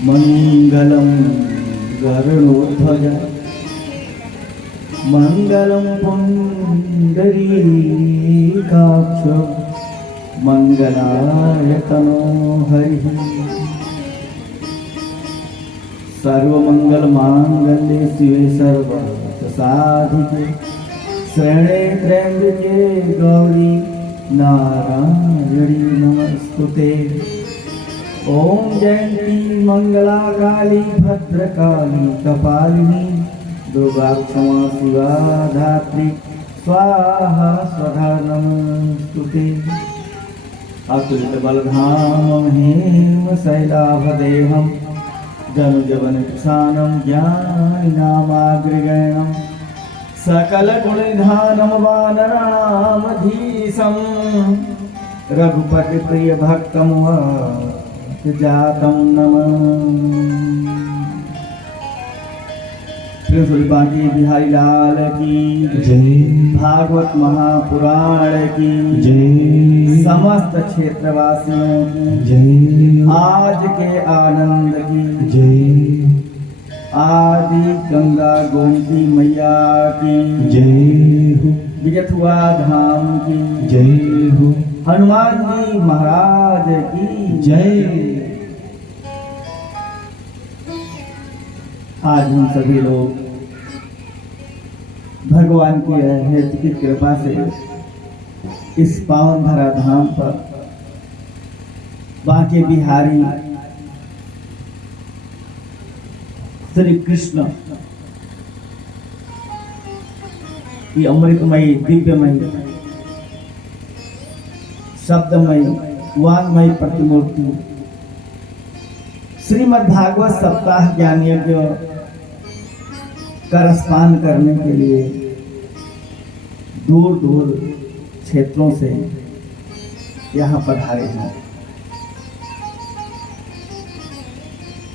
मंगलम गरुड़ध्वज मंगलम पुंडरीकाक्ष मंगलाय तनो हरि। सर्वमंगल मांगल्ये शिवे सर्वार्थसाधिके शरणे त्र्यंबके गौरी नारायणी नमस्तुते। ओम जयंती मंगला काली भद्रकाली कपालिनी दुर्गा क्षमा शिवा धात्री स्वाहा स्वधा नमस्तुते। अतुलित बलधामं हेम शैलाभदेहं जनुजवन कृशानं ज्ञानिनामाग्रगण्यं सकलगुणनिधानं वानराणामधीशं रघुपति प्रिय भक्तं जातं नमः। बांके बिहारी लाल की जय। भागवत महापुराण की जय। समस्त क्षेत्रवासियों की जय। आज के आनंद की जय। आदि गंगा गोमती मैया की जय हो। विजयथुआ धाम की जय हो। हनुमान जी महाराज की जय। आज हम सभी लोग भगवान की अहेतु की कृपा से इस पावन धरा धाम पर बांके बिहारी श्री कृष्ण की अमृतमयी दिव्यमयी शब्दमयी वांगमयी प्रतिमूर्ति श्रीमद् भागवत सप्ताह ज्ञान यज्ञ का रसपान करने के लिए दूर दूर क्षेत्रों से यहाँ पधारे हैं।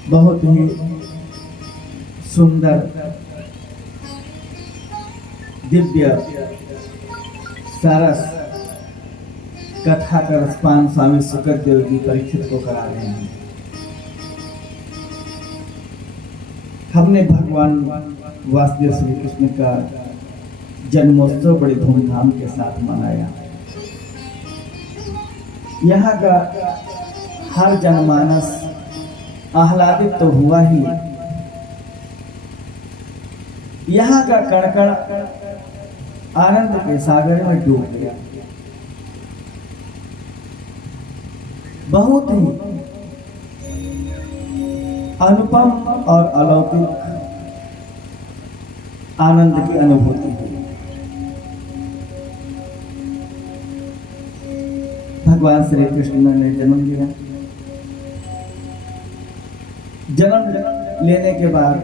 बहुत ही सुंदर दिव्य सरस कथा का रसपान स्वामी सुखदेव जी परीक्षित को करा रहे हैं। हमने भगवान वासुदेव श्री कृष्ण का जन्मोत्सव बड़े धूमधाम के साथ मनाया। यहाँ का हर जनमानस आह्लादित तो हुआ ही, यहाँ का कण कण आनंद के सागर में डूब गया। बहुत ही अनुपम और अलौकिक आनंद की अनुभूति हुई। भगवान श्री कृष्ण ने जन्म लिया। जन्म लेने के बाद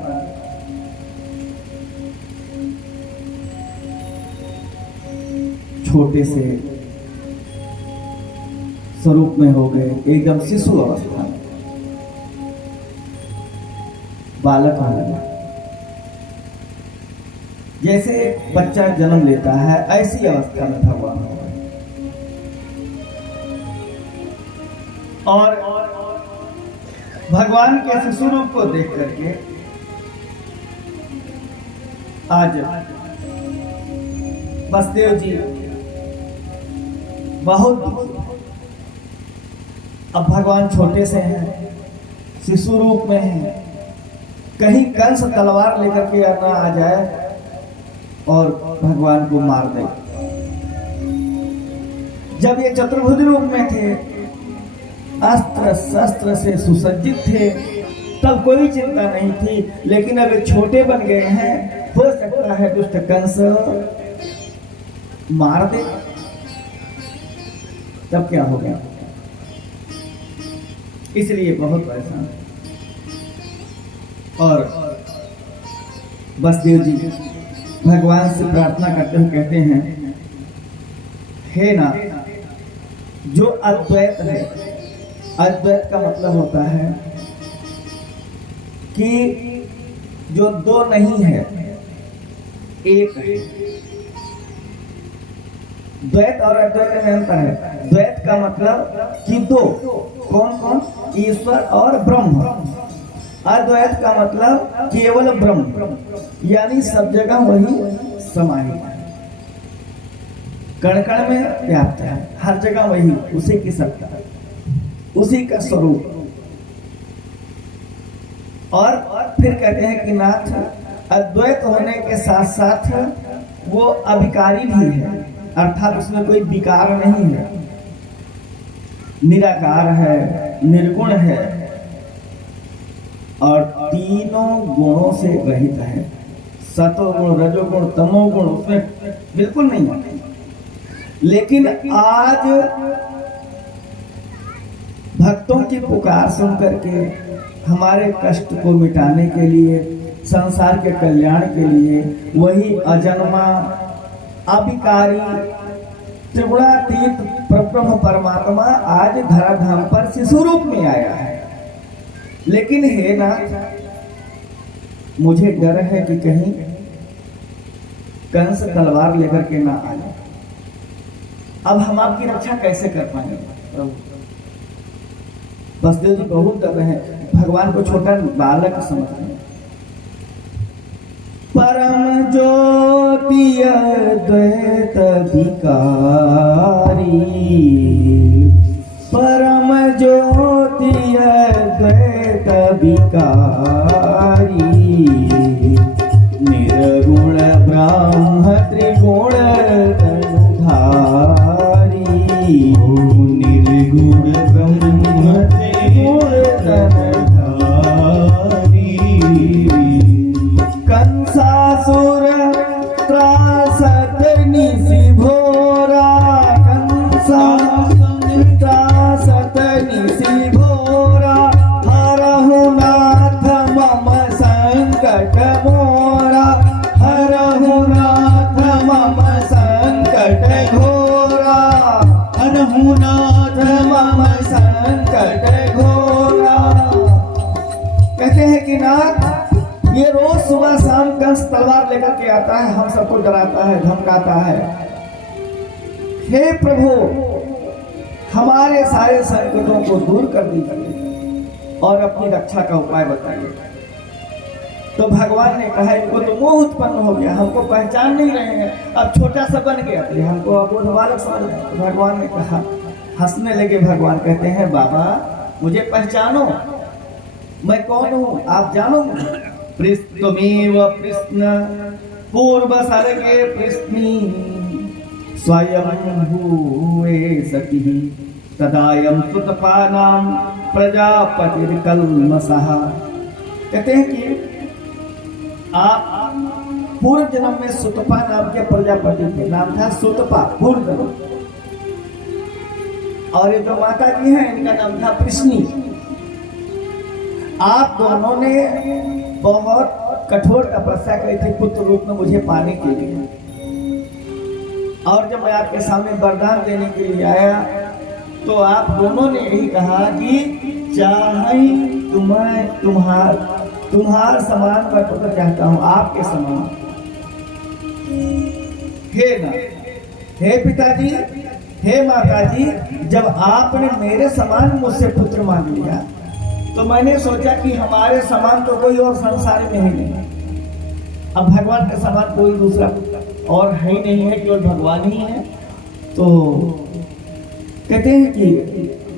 छोटे से स्वरूप में हो गए, एकदम शिशु अवस्था में बालक हो गया। जैसे बच्चा जन्म लेता है ऐसी अवस्था में भगवान हो गए। और भगवान के शिशु रूप को देख करके आज वसुदेव जी बहुत अब भगवान छोटे से हैं, शिशु रूप में हैं, कहीं कंस तलवार लेकर के ना आ जाए और भगवान को मार दे। जब ये चतुर्भुज रूप में थे, अस्त्र शस्त्र से सुसज्जित थे, तब कोई चिंता नहीं थी। लेकिन अब ये छोटे बन गए हैं, हो सकता है दुष्ट कंस मार दे, तब क्या हो गया। इसलिए बहुत परेशान। और वसुदेव जी भगवान से प्रार्थना करते हुए कहते हैं, हे नाथ, जो अद्वैत है, अद्वैत का मतलब होता है कि जो दो नहीं है, एक है। द्वैत और अद्वैत में अंतर है। द्वैत का मतलब कि दो, कौन कौन? ईश्वर और ब्रह्म। अद्वैत का मतलब केवल ब्रह्म, यानी सब जगह वही समाहित है, कण कण में व्याप्त है, हर जगह वही, उसी की सत्ता, उसी का स्वरूप। और फिर कहते हैं कि नाथ अद्वैत होने के साथ साथ वो अविकारी भी है, अर्थात उसमें कोई विकार नहीं है, निराकार है, निर्गुण है और तीनों गुणों से रहित है। सतोगुण, रजोगुण, तमोगुण उसमें बिल्कुल नहीं है। लेकिन आज भक्तों की पुकार सुन करके हमारे कष्ट को मिटाने के लिए, संसार के कल्याण के लिए वही अजन्मा, अविकारी, त्रिगुणातीत परब्रह्म परमात्मा आज धराधाम पर शिशु रूप में आया है। लेकिन हे नाथ, मुझे डर है कि कहीं कंस तलवार लेकर के ना आए। अब हम आपकी रक्षा कैसे कर पाएंगे प्रभु? बसदेव जी बहुत डर रहे हैं, भगवान को छोटा बालक समझ रहे हैं। परम ज्योति अद्वैत भिकारी, परम ज्योति अद्वैत भिकारी, निर्गुण ब्रह्म त्रिगुण तनुधारी, निर्गुण ब्रह्म त्रिगुण तनुधारी, कंसासुर त्रासत निसि भोरा, कंसासुर त्रासत निसि भोरा, हरहु नाथ मम संकट मोरा, हरहु नाथ मम संकट घोरा, हरहु नाथ मम संकट घोरा। कहते हैं कि नाथ, ये रोज सुबह शाम कंस तलवार लेकर के आता है, हम सबको डराता है, धमकाता है। हे प्रभु, हमारे सारे संकटों को दूर कर दीजिए और अपनी रक्षा का उपाय बताइए। तो भगवान ने कहा, इनको तो मोह उत्पन्न हो गया, हमको पहचान नहीं रहे हैं, अब छोटा सा बन गया, तो हमको अबोध बालक समझ रहे हैं। तो भगवान ने कहा, हंसने लगे भगवान, कहते हैं बाबा मुझे पहचानो, मैं कौन हूँ आप जानो। पृष्ठमेव प्रश्न पूर्व सर्गे प्रश्नी, स्वयं भूवे सती तदायं सुतपानां प्रजापतिर्कल्मषः। कहते हैं कि आप पूर्व जन्म में सुतपा नाम के प्रजापति थे, नाम था सुतपा पूर्व जन्म। और ये जो माता जी हैं इनका नाम था प्रश्नी। आप दोनों ने बहुत कठोर तपस्या करी थी पुत्र रूप में मुझे पाने के लिए, और जब मैं आपके सामने वरदान देने के लिए आया तो आप दोनों ने यही कहा कि चाहे तुम्हार समान मैं पुत्र चाहता हूं, आपके समान। हे ना, हे पिताजी, हे माताजी, जब आपने मेरे समान मुझसे पुत्र मांग लिया तो मैंने सोचा कि हमारे समान तो कोई और संसार में ही नहीं, अब भगवान के समान कोई दूसरा और है ही नहीं है, केवल भगवान ही है। तो कहते हैं कि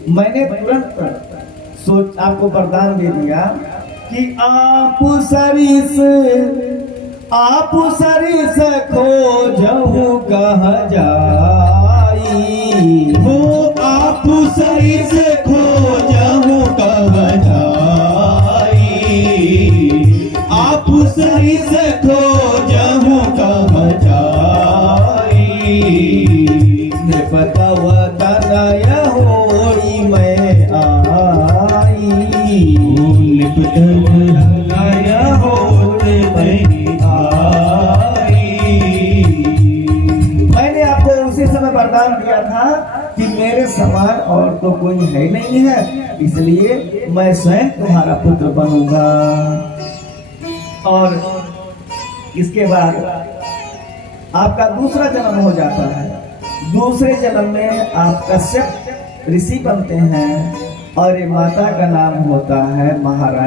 मैंने तुरंत सोच आपको वरदान दे दिया कि आप सरिस खोजहु कहाँ जाई, हो आप सरिस खोजहु कहाँ जाई, आप सरिस खोजहु कहाँ जाई, नृपतव तनय होई मैं आई, नृपतव तनय होई मैं आई। मैंने आपको उसी समय वरदान दिया था कि मेरे समान और तो कोई है नहीं है, इसलिए मैं स्वयं तुम्हारा पुत्र बनूंगा। और इसके बाद आपका दूसरा जन्म हो जाता है। दूसरे जन्म में आप कश्यप ऋषि बनते हैं और ये माता का नाम होता है महारानी।